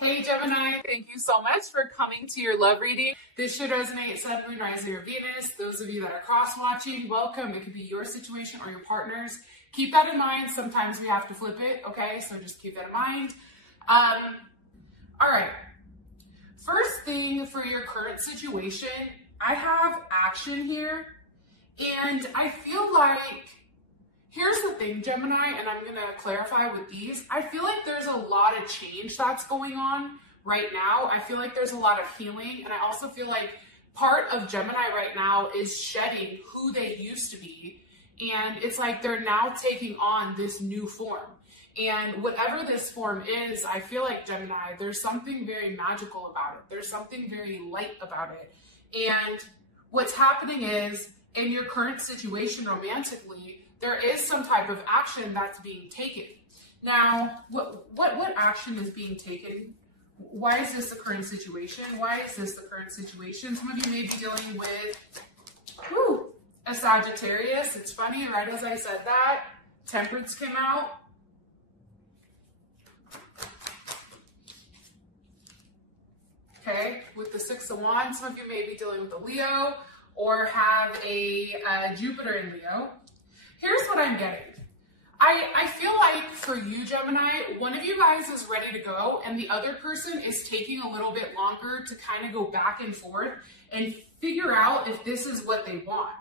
Hey Gemini, thank you so much for coming to your love reading. This should resonate Sun, Moon, Rising, or Venus. Those of you that are cross-watching, welcome. It could be your situation or your partner's. Keep that in mind. Sometimes we have to flip it, okay? So just keep that in mind. All right. First thing for your current situation, I have action here. And I feel like, here's the thing, Gemini, and I'm going to clarify with these. I feel like there's a lot of change that's going on right now. I feel like there's a lot of healing. And I also feel like part of Gemini right now is shedding who they used to be. And it's like they're now taking on this new form. And whatever this form is, I feel like Gemini, there's something very magical about it. There's something very light about it. And what's happening is, in your current situation romantically, there is some type of action that's being taken. Now, what action is being taken? Why is this the current situation? Why is this the current situation? Some of you may be dealing with a Sagittarius. It's funny, right as I said that, Temperance came out. Okay, with the Six of Wands, some of you may be dealing with a Leo or have a Jupiter in Leo. Here's what I'm getting. I feel like for you, Gemini, one of you guys is ready to go and the other person is taking a little bit longer to kind of go back and forth and figure out if this is what they want.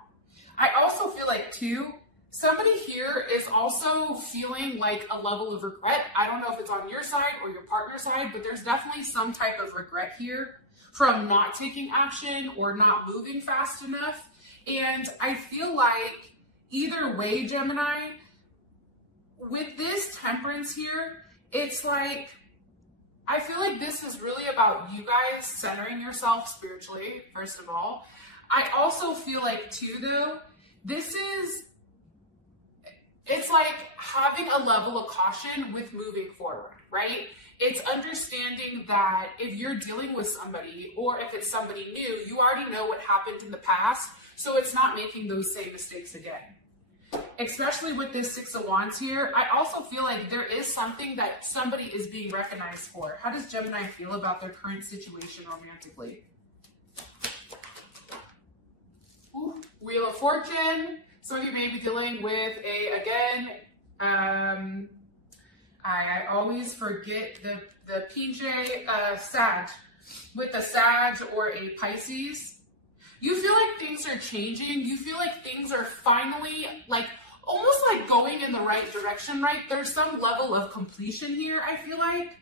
I also feel like, too, somebody here is also feeling like a level of regret. I don't know if it's on your side or your partner's side, but there's definitely some type of regret here from not taking action or not moving fast enough. And I feel like either way, Gemini, with this Temperance here, it's like, I feel like this is really about you guys centering yourself spiritually, first of all. I also feel like, too, though, it's like having a level of caution with moving forward, right? It's understanding that if you're dealing with somebody or if it's somebody new, you already know what happened in the past, so it's not making those same mistakes again. Especially with this Six of Wands here, I also feel like there is something that somebody is being recognized for. How does Gemini feel about their current situation romantically? Ooh, Wheel of Fortune. Some of you may be dealing with I always forget the PJ Sag. With a Sag or a Pisces. You feel like things are changing. You feel like things are finally almost like going in the right direction, right? There's some level of completion here, I feel like.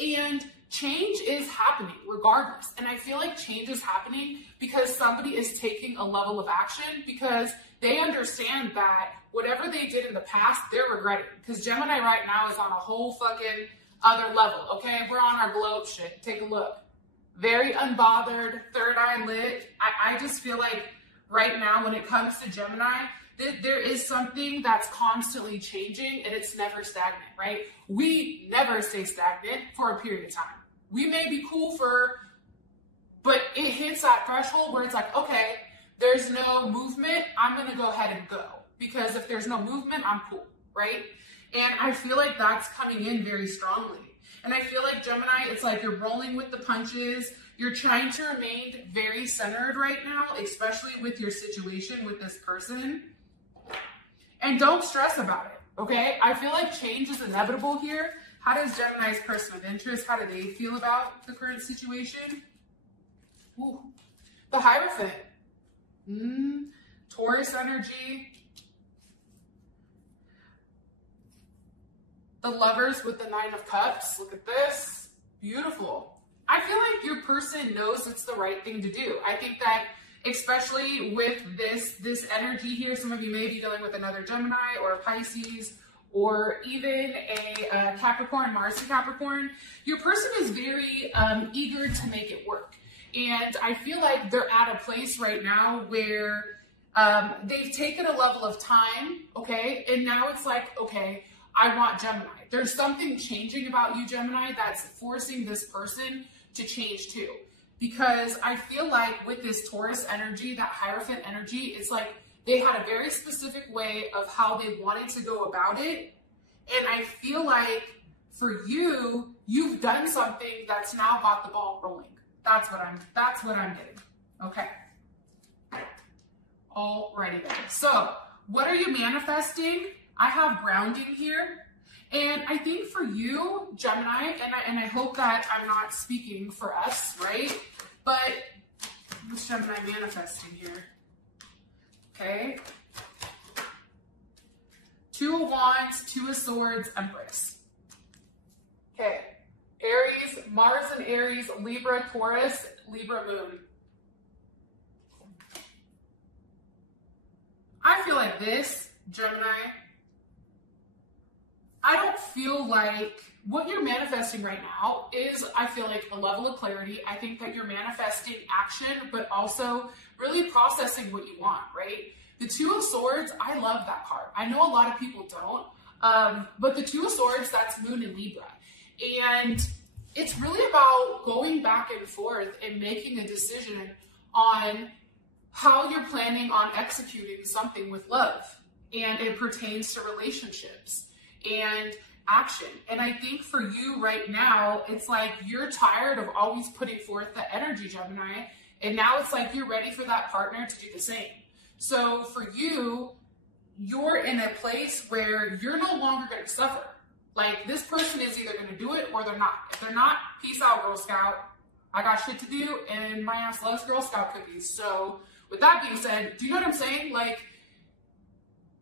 And change is happening regardless. And I feel like change is happening because somebody is taking a level of action because they understand that whatever they did in the past, they're regretting. Because Gemini right now is on a whole fucking other level, okay? We're on our globe shit. Take a look. Very unbothered, third eye lit. I just feel like right now when it comes to Gemini, there is something that's constantly changing and it's never stagnant, right? We never stay stagnant for a period of time. We may be cool but it hits that threshold where it's like, okay, there's no movement, I'm gonna go ahead and go. Because if there's no movement, I'm cool, right? And I feel like that's coming in very strongly. And I feel like Gemini, it's like you're rolling with the punches. You're trying to remain very centered right now, especially with your situation with this person. And don't stress about it, okay? I feel like change is inevitable here. How does Gemini's person of interest, how do they feel about the current situation? Ooh, the Hierophant. Taurus energy. The Lovers with the Nine of Cups. Look at this. Beautiful. I feel like your person knows it's the right thing to do. I think that especially with this energy here, some of you may be dealing with another Gemini or a Pisces or even a Capricorn, Mars and Capricorn. Your person is very eager to make it work. And I feel like they're at a place right now where they've taken a level of time, okay? And now it's like, okay, I want Gemini. There's something changing about you, Gemini, that's forcing this person to change too. Because I feel like with this Taurus energy, that Hierophant energy, it's like they had a very specific way of how they wanted to go about it. And I feel like for you, you've done something that's now got the ball rolling. That's what I'm getting. Okay. Alrighty then. So what are you manifesting? I have grounding here. And I think for you, Gemini, and I hope that I'm not speaking for us, right? But what's Gemini manifesting here? Okay. Two of Wands, Two of Swords, Empress. Okay. Aries, Mars and Aries, Libra, Taurus, Libra moon. I feel like this, Gemini, I don't feel like what you're manifesting right now is, I feel like, a level of clarity. I think that you're manifesting action, but also really processing what you want, right? The Two of Swords, I love that card. I know a lot of people don't, but the Two of Swords, that's moon in Libra. And it's really about going back and forth and making a decision on how you're planning on executing something with love. And it pertains to relationships and action. And I think for you right now, it's like you're tired of always putting forth the energy, Gemini. And now it's like you're ready for that partner to do the same. So for you, you're in a place where you're no longer going to suffer. Like, this person is either going to do it or they're not. If they're not, peace out, Girl Scout. I got shit to do, and my ass loves Girl Scout cookies. So with that being said, do you know what I'm saying? Like,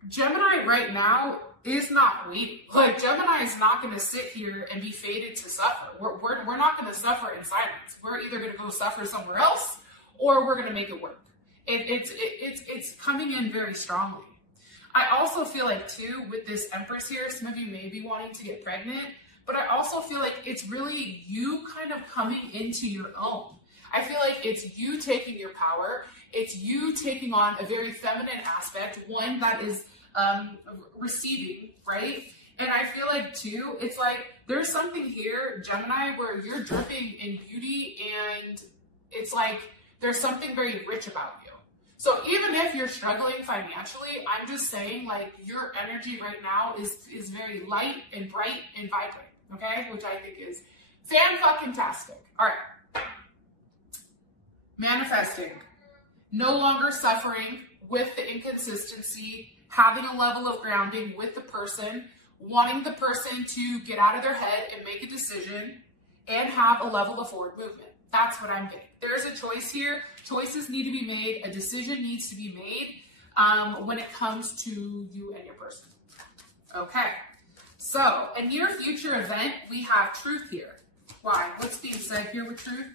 Gemini right now is not waiting. Like, Gemini is not going to sit here and be fated to suffer. We're not going to suffer in silence. We're either going to go suffer somewhere else, or we're going to make it work. It's coming in very strongly. I also feel like, too, with this Empress here, some of you may be wanting to get pregnant, but I also feel like it's really you kind of coming into your own. I feel like it's you taking your power. It's you taking on a very feminine aspect, one that is receiving, right? And I feel like, too, it's like there's something here, Gemini, where you're dripping in beauty, and it's like there's something very rich about you. So even if you're struggling financially, I'm just saying, like, your energy right now is very light and bright and vibrant, okay? Which I think is fan-fucking-tastic. All right. Manifesting. No longer suffering with the inconsistency, having a level of grounding with the person, wanting the person to get out of their head and make a decision, and have a level of forward movement. That's what I'm getting. There is a choice here. Choices need to be made. A decision needs to be made when it comes to you and your person. Okay. So, a near future event, we have truth here. Why? What's being said here with truth?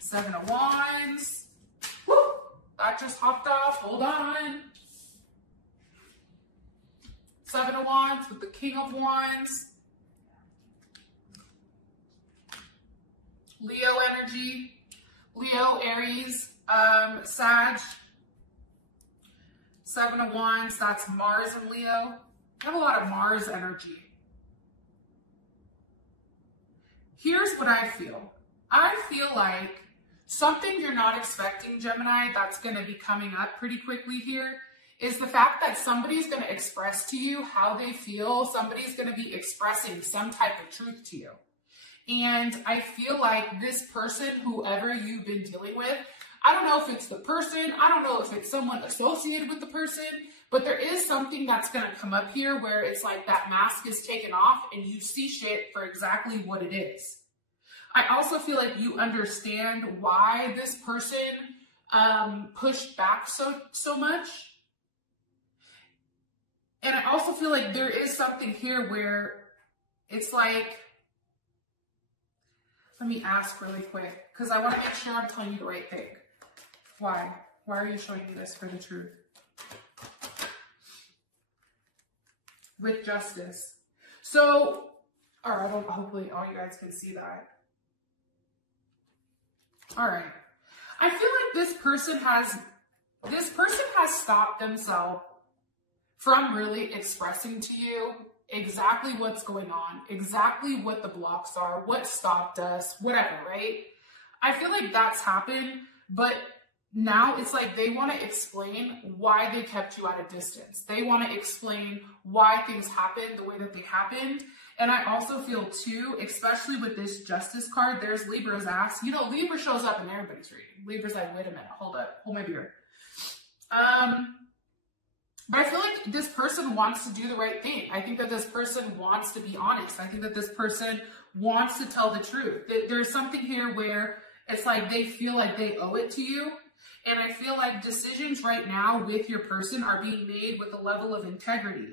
Seven of Wands. Woo! That just hopped off. Hold on. Seven of Wands with the King of Wands. Leo energy, Leo, Aries, Sag, Seven of Wands, that's Mars and Leo. I have a lot of Mars energy. Here's what I feel. I feel like something you're not expecting, Gemini, that's going to be coming up pretty quickly here is the fact that somebody's going to express to you how they feel. Somebody's going to be expressing some type of truth to you. And I feel like this person, whoever you've been dealing with, I don't know if it's the person, I don't know if it's someone associated with the person, but there is something that's going to come up here where it's like that mask is taken off and you see shit for exactly what it is. I also feel like you understand why this person pushed back so much. And I also feel like there is something here where it's like, let me ask really quick, because I want to make sure I'm telling you the right thing. Why? Why are you showing me this for the truth? With justice. So, all right, hopefully all you guys can see that. All right. I feel like this person has stopped themselves from really expressing to you exactly what's going on, exactly what the blocks are, what stopped us, whatever, right? I feel like that's happened, but now it's like they want to explain why they kept you at a distance. They want to explain why things happened the way that they happened. And I also feel too, especially with this Justice card, there's Libra's ass. You know, Libra shows up in everybody's reading. Libra's like, wait a minute, hold up, hold my beer. But I feel like this person wants to do the right thing. I think that this person wants to be honest. I think that this person wants to tell the truth. There's something here where it's like they feel like they owe it to you. And I feel like decisions right now with your person are being made with a level of integrity.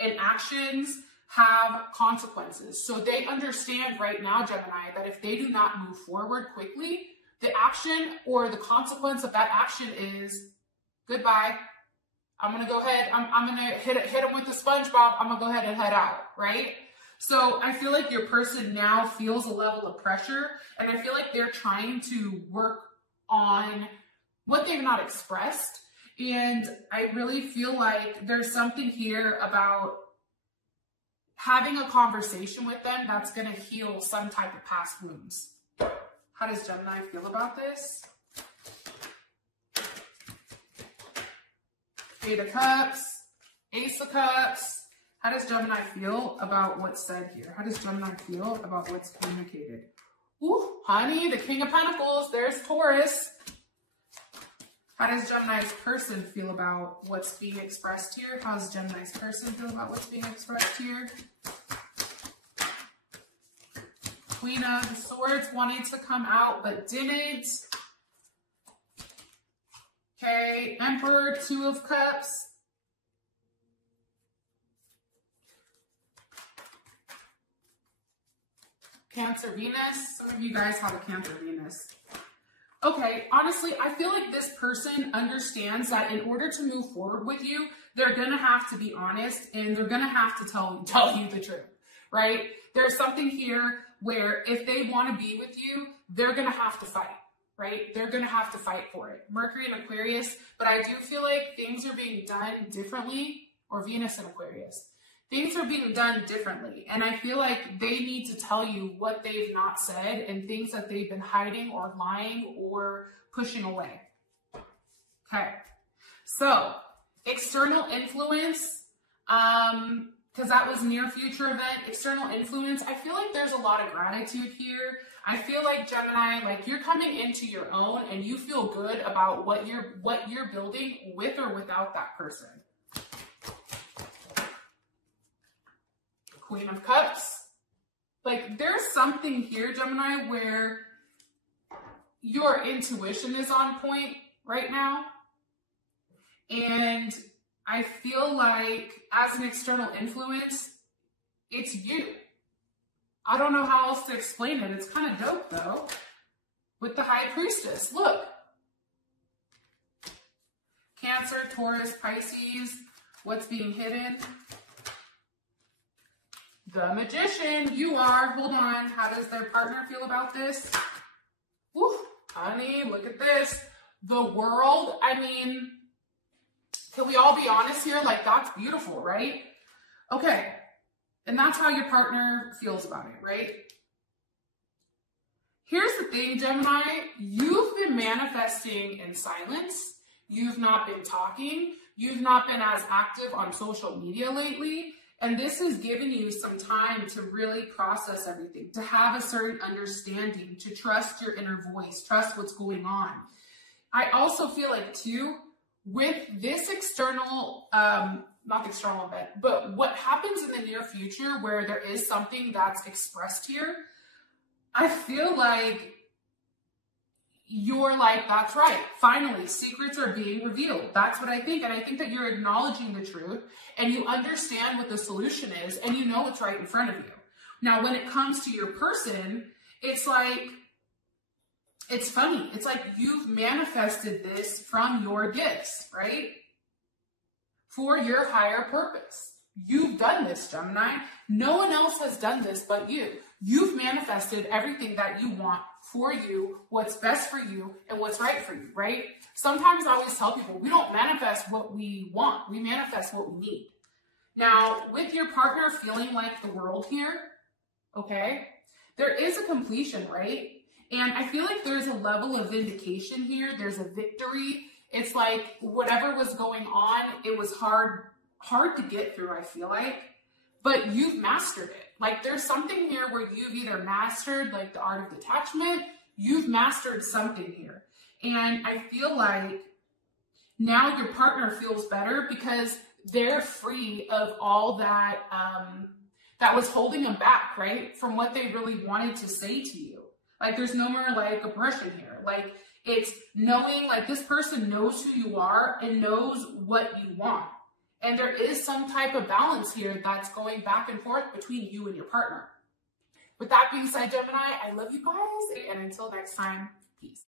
And actions have consequences. So they understand right now, Gemini, that if they do not move forward quickly, the action or the consequence of that action is goodbye. I'm going to go ahead. I'm going to hit him with the SpongeBob. I'm going to go ahead and head out, right? So I feel like your person now feels a level of pressure, and I feel like they're trying to work on what they've not expressed. And I really feel like there's something here about having a conversation with them that's going to heal some type of past wounds. How does Gemini feel about this? Eight of Cups, Ace of Cups. How does Gemini feel about what's said here? How does Gemini feel about what's communicated? Ooh, honey, the King of Pentacles. There's Taurus. How does Gemini's person feel about what's being expressed here? How does Gemini's person feel about what's being expressed here? Queen of Swords wanted to come out but didn't. Okay, Emperor, Two of Cups. Cancer, Venus. Some of you guys have a Cancer, Venus. Okay, honestly, I feel like this person understands that in order to move forward with you, they're going to have to be honest and they're going to have to tell you the truth, right? There's something here where if they want to be with you, they're going to have to fight. Right? They're going to have to fight for it. Mercury and Aquarius, but I do feel like things are being done differently, or Venus and Aquarius. Things are being done differently, and I feel like they need to tell you what they've not said and things that they've been hiding or lying or pushing away. Okay. So, external influence, because that was near future event, external influence, I feel like there's a lot of gratitude here. I feel like Gemini, like you're coming into your own and you feel good about what you're building with or without that person. Queen of Cups. Like there's something here, Gemini, where your intuition is on point right now. And I feel like as an external influence, it's you. I don't know how else to explain it. It's kind of dope, though. With the High Priestess. Look. Cancer, Taurus, Pisces. What's being hidden? The Magician. You are. Hold on. How does their partner feel about this? Woo, honey, look at this. The World. I mean, can we all be honest here? Like, that's beautiful, right? Okay. And that's how your partner feels about it, right? Here's the thing, Gemini. You've been manifesting in silence. You've not been talking. You've not been as active on social media lately. And this has given you some time to really process everything, to have a certain understanding, to trust your inner voice, trust what's going on. I also feel like, too, with this external not the external event, but what happens in the near future where there is something that's expressed here, I feel like you're like, that's right. Finally, secrets are being revealed. That's what I think. And I think that you're acknowledging the truth and you understand what the solution is and you know what's right in front of you. Now, when it comes to your person, it's like, it's funny. It's like you've manifested this from your gifts, right? For your higher purpose. You've done this, Gemini. No one else has done this but you. You've manifested everything that you want for you, what's best for you, and what's right for you, right? Sometimes I always tell people, we don't manifest what we want. We manifest what we need. Now, with your partner feeling like the world here, okay, there is a completion, right? And I feel like there's a level of vindication here. There's a victory. It's like whatever was going on, it was hard to get through, I feel like, but you've mastered it. Like there's something here where you've either mastered like the art of detachment, you've mastered something here. And I feel like now your partner feels better because they're free of all that that was holding them back, right? From what they really wanted to say to you. Like there's no more like oppression here. Like it's knowing like this person knows who you are and knows what you want. And there is some type of balance here that's going back and forth between you and your partner. With that being said, Gemini, I love you guys. And until next time, peace.